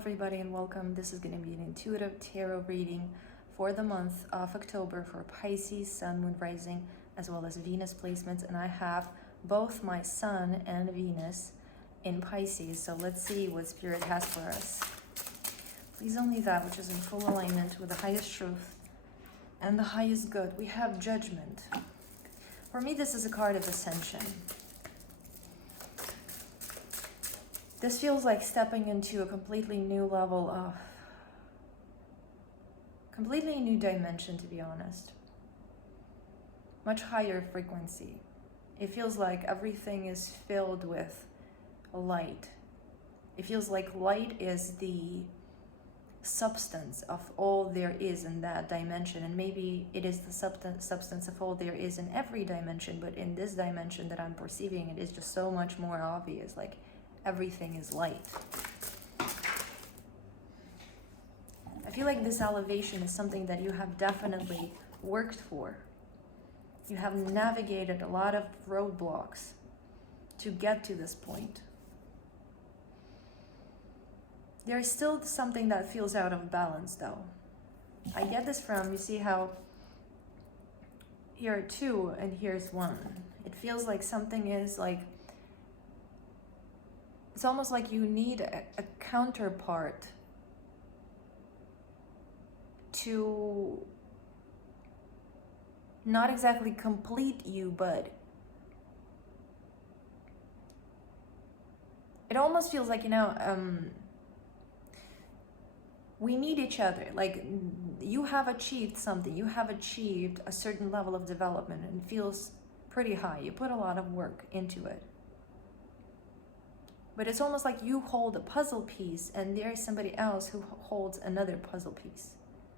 everybody and welcome. This is going to be an intuitive tarot reading for the month of October for Pisces, Sun, Moon, Rising, as well as Venus placements. And I have both my Sun and Venus in Pisces. So let's see what Spirit has for us. Please only that which is in full alignment with the highest truth and the highest good. We have Judgment. For me, this is a card of Ascension. This feels like stepping into a completely new level of, completely new dimension, to be honest. Much higher frequency. It feels like everything is filled with light. It feels like light is the substance of all there is in that dimension. And maybe it is the substance of all there is in every dimension, but in this dimension that I'm perceiving, it is just so much more obvious. Like, everything is light. I feel like this elevation is something that you have definitely worked for. You have navigated a lot of roadblocks to get to this point. There is still something that feels out of balance though. I get this from, you see how here are two and here's one. It feels like something is like, it's almost like you need a counterpart to not exactly complete you, but it almost feels like, we need each other. Like, you have achieved something, you have achieved a certain level of development and it feels pretty high. You put a lot of work into it. But it's almost like you hold a puzzle piece and there's somebody else who holds another puzzle piece.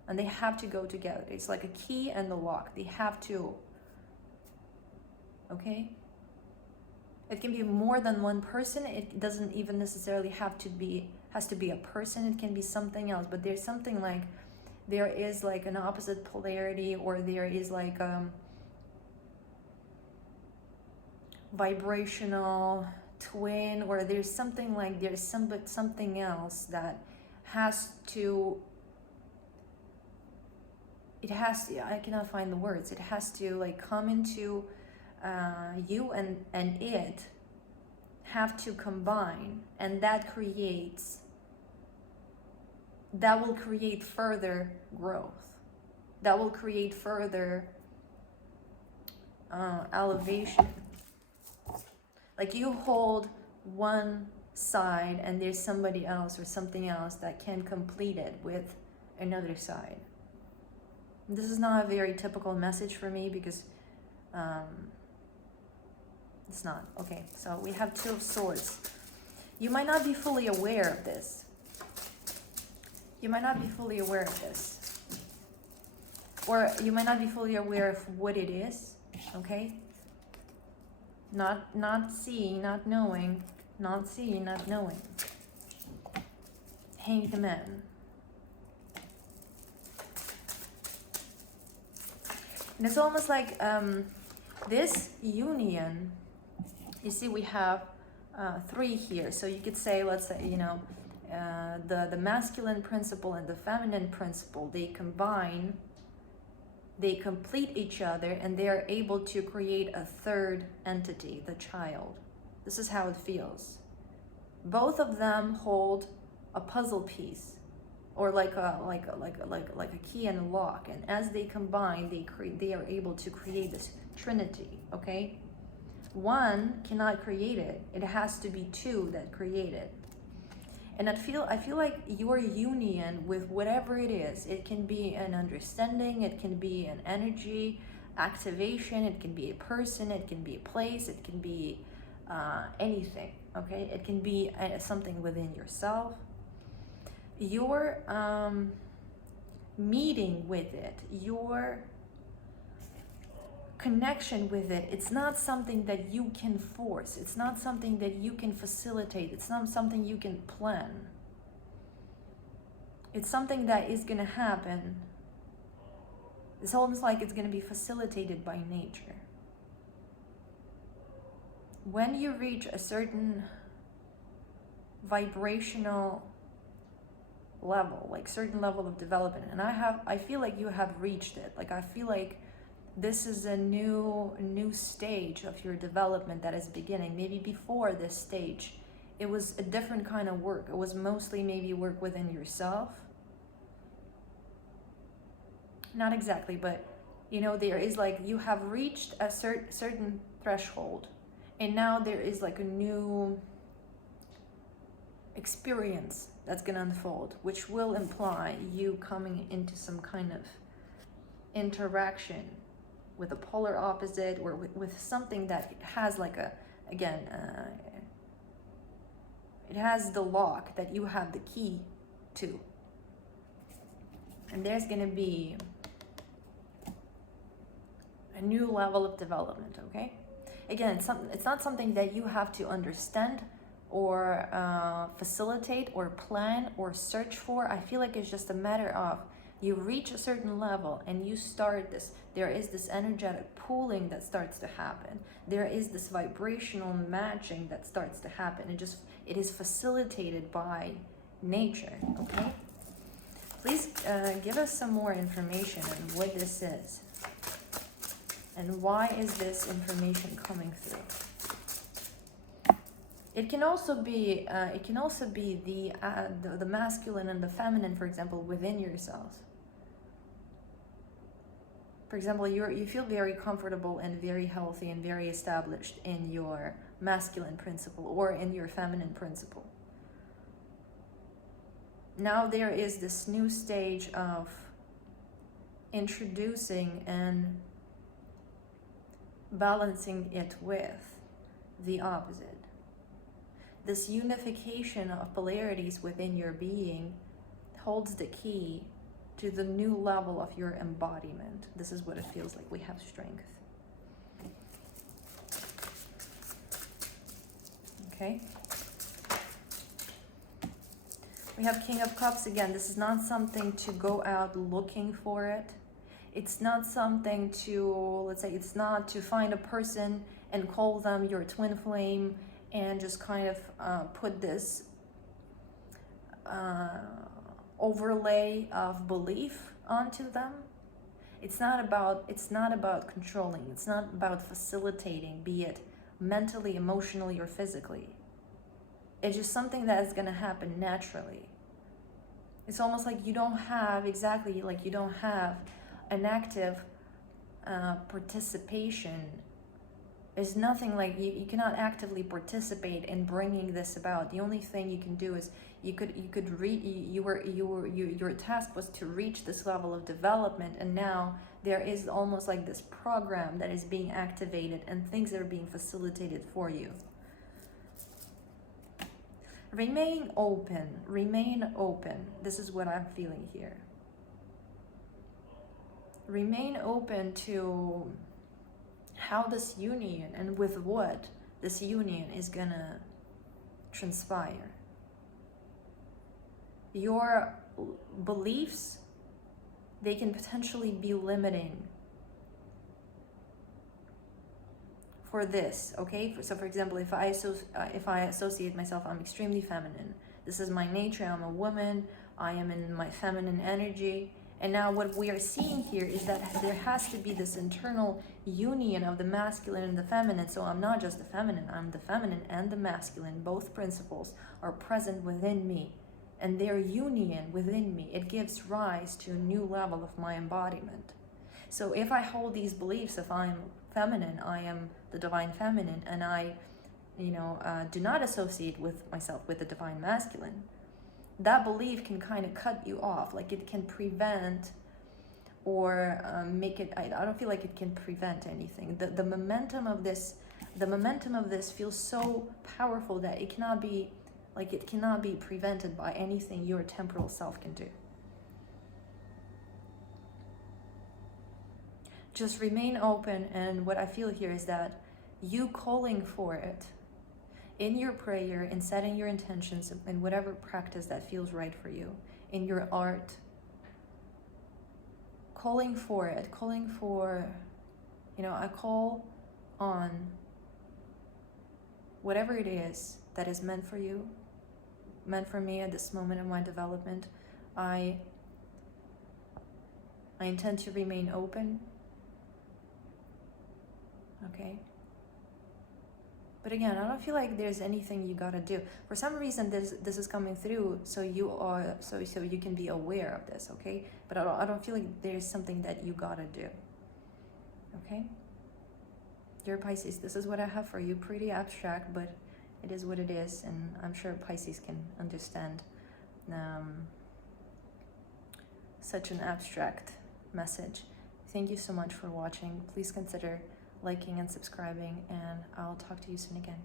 And they have to go together. It's like a key and the lock. They have to. Okay? It can be more than one person. It doesn't even necessarily has to be a person. It can be something else. But there's something like, there is like an opposite polarity, or there is like vibrational twin, or there's something like there's something else that has to, I cannot find the words, it has to like come into you and it have to combine, and that will create further growth, that will create further elevation. Like, you hold one side and there's somebody else or something else that can complete it with another side. This is not a very typical message for me because it's not. Okay, so we have Two of Swords. You might not be fully aware of this. You might not be fully aware of this. Or you might not be fully aware of what it is, okay? Not seeing, not knowing, not seeing, not knowing. Hanged Man. And it's almost like this union, you see we have three here. So you could say, let's say, the masculine principle and the feminine principle, they combine, they complete each other, and they are able to create a third entity, the child. This is how it feels. Both of them hold a puzzle piece, or like a key and a lock, and as they combine, they are able to create this trinity. Okay, one cannot create it; it has to be two that create it. And I feel like your union with whatever it is, it can be an understanding, it can be an energy activation, it can be a person, it can be a place, it can be anything, okay? It can be something within yourself. Your meeting with it, your connection with it, it's not something that you can force, it's not something that you can facilitate, it's not something you can plan. It's something that is going to happen. It's almost like it's going to be facilitated by nature. When you reach a certain vibrational level, like certain level of development, and I feel like you have reached it. Like I feel like this is a new stage of your development that is beginning. Maybe before this stage it was a different kind of work. It was mostly maybe work within yourself. Not exactly, but you know, there is like, you have reached a certain threshold, and now there is like a new experience that's going to unfold, which will imply you coming into some kind of interaction with a polar opposite, or with something that has like a, again, it has the lock that you have the key to, and there's going to be a new level of development. Okay, again, it's not something that you have to understand or facilitate or plan or search for. I feel like it's just a matter of, you reach a certain level and you start this, there is this energetic pooling that starts to happen. There is this vibrational matching that starts to happen. It is facilitated by nature. Okay, please give us some more information on what this is, and why is this information coming through. It can also be the masculine and the feminine, for example, within yourselves. For example, you feel very comfortable and very healthy and very established in your masculine principle or in your feminine principle. Now there is this new stage of introducing and balancing it with the opposite. This unification of polarities within your being holds the key to the new level of your embodiment. This is what it feels like. We have strength. Okay. We have King of Cups again. This is not something to go out looking for it. It's not something to, let's say, it's not to find a person and call them your twin flame and just kind of put this overlay of belief onto them. It's not about controlling. It's not about facilitating, be it mentally, emotionally, or physically. It's just something that is going to happen naturally. It's almost like you don't have, exactly like you don't have an active participation. There's nothing like, you cannot actively participate in bringing this about. The only thing you can do is your task was to reach this level of development, and now there is almost like this program that is being activated and things that are being facilitated for you. Remain open, remain open. This is what I'm feeling here. Remain open to how this union and with what this union is gonna transpire. Your beliefs, they can potentially be limiting for this, okay? So for example, if I associate myself, I'm extremely feminine. This is my nature, I'm a woman, I am in my feminine energy. And now what we are seeing here is that there has to be this internal union of the masculine and the feminine. So I'm not just the feminine, I'm the feminine and the masculine. Both principles are present within me. And their union within me, it gives rise to a new level of my embodiment. So if I hold these beliefs, if I'm feminine, I am the divine feminine, and I, do not associate with myself with the divine masculine, that belief can kind of cut you off. Like it can prevent or make it, I don't feel like it can prevent anything. The momentum of this feels so powerful that it cannot be prevented by anything your temporal self can do. Just remain open, and what I feel here is that you calling for it in your prayer, in setting your intentions, in whatever practice that feels right for you, in your art, calling for it, I call on whatever it is that is meant for you, meant for me at this moment of my development. I intend to remain open. Okay. But again, I don't feel like there's anything you gotta do. For some reason, this is coming through, so you can be aware of this, okay? But I don't feel like there's something that you gotta do. Okay? Dear Pisces, this is what I have for you. Pretty abstract, but it is what it is, and I'm sure Pisces can understand such an abstract message. Thank you so much for watching. Please consider liking and subscribing, and I'll talk to you soon again.